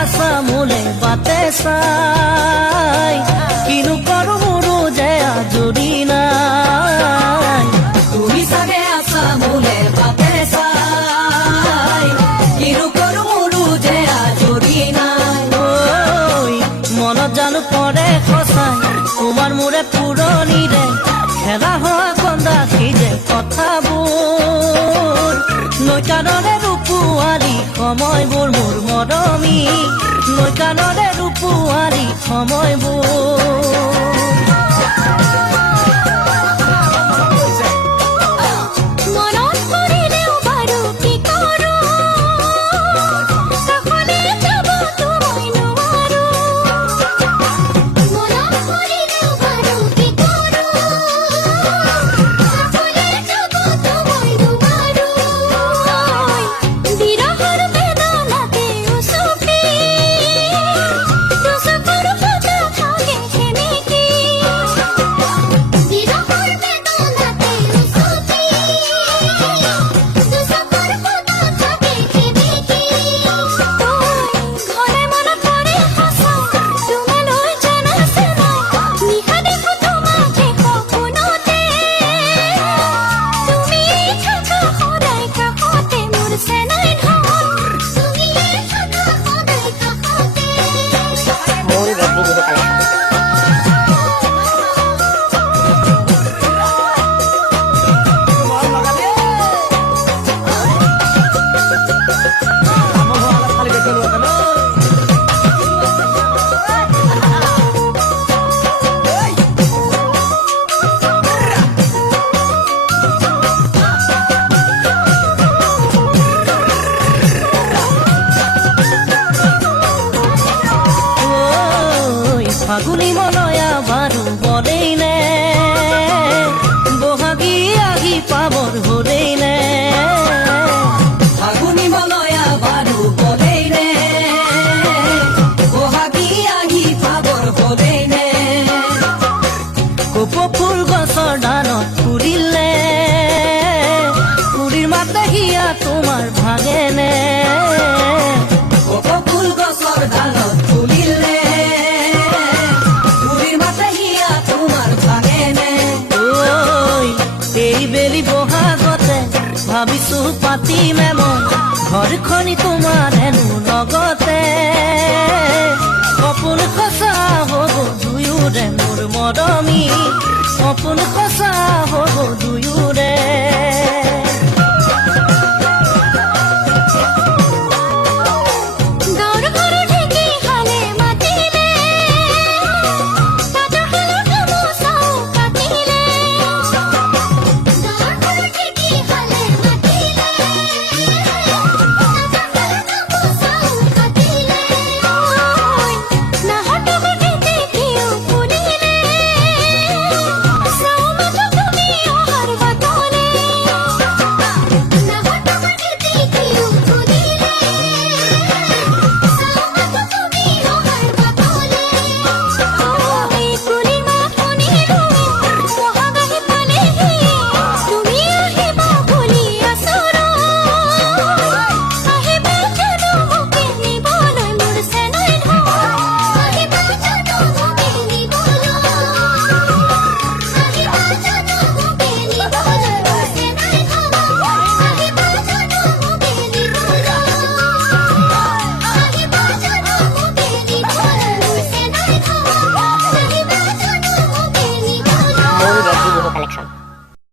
আছা মোলে বাটে চাই কিনো কৰো মোৰো যে আজৰি নাই তুমি চাগে আছা মোলে বাটে চাই কিনো কৰো মোৰো যে আজৰি নাই ঐ মনত জানো পৰে সঁচাই তোমাৰ মোৰে পুৰণিৰে খেলা হোৱা কন্দা সিজে কথাবোৰ নৈকানৰে ৰূপুৱাৰী সময়বোৰ মোৰ মৰমী নৈকানৰে ৰূপুৱাৰী সময়বোৰ ফাগুনি মনয়া বাৰু বলেই নে বহাগী আহি পাবৰ হলেই নে ফাগুনি মলয়া বাৰু বলেই নে বহাগী আহি পাবৰ হলেই নে কপৌ ফুল গছৰ ডালত ফুৰিলে ফুৰিৰ মাতে হিয়া তোমাৰ ভাঙেনে কপৌ ফুল গছৰ ডালত ফুলিলে বেলি বহাগতে ভাবিছো পাতিমে মই ঘৰখনি তোমাৰ হেনো লগতে সপোন সঁচা হ'ব দুয়োৰে মোৰ মৰমী সপোন সঁচা হ'ব দুয়োৰে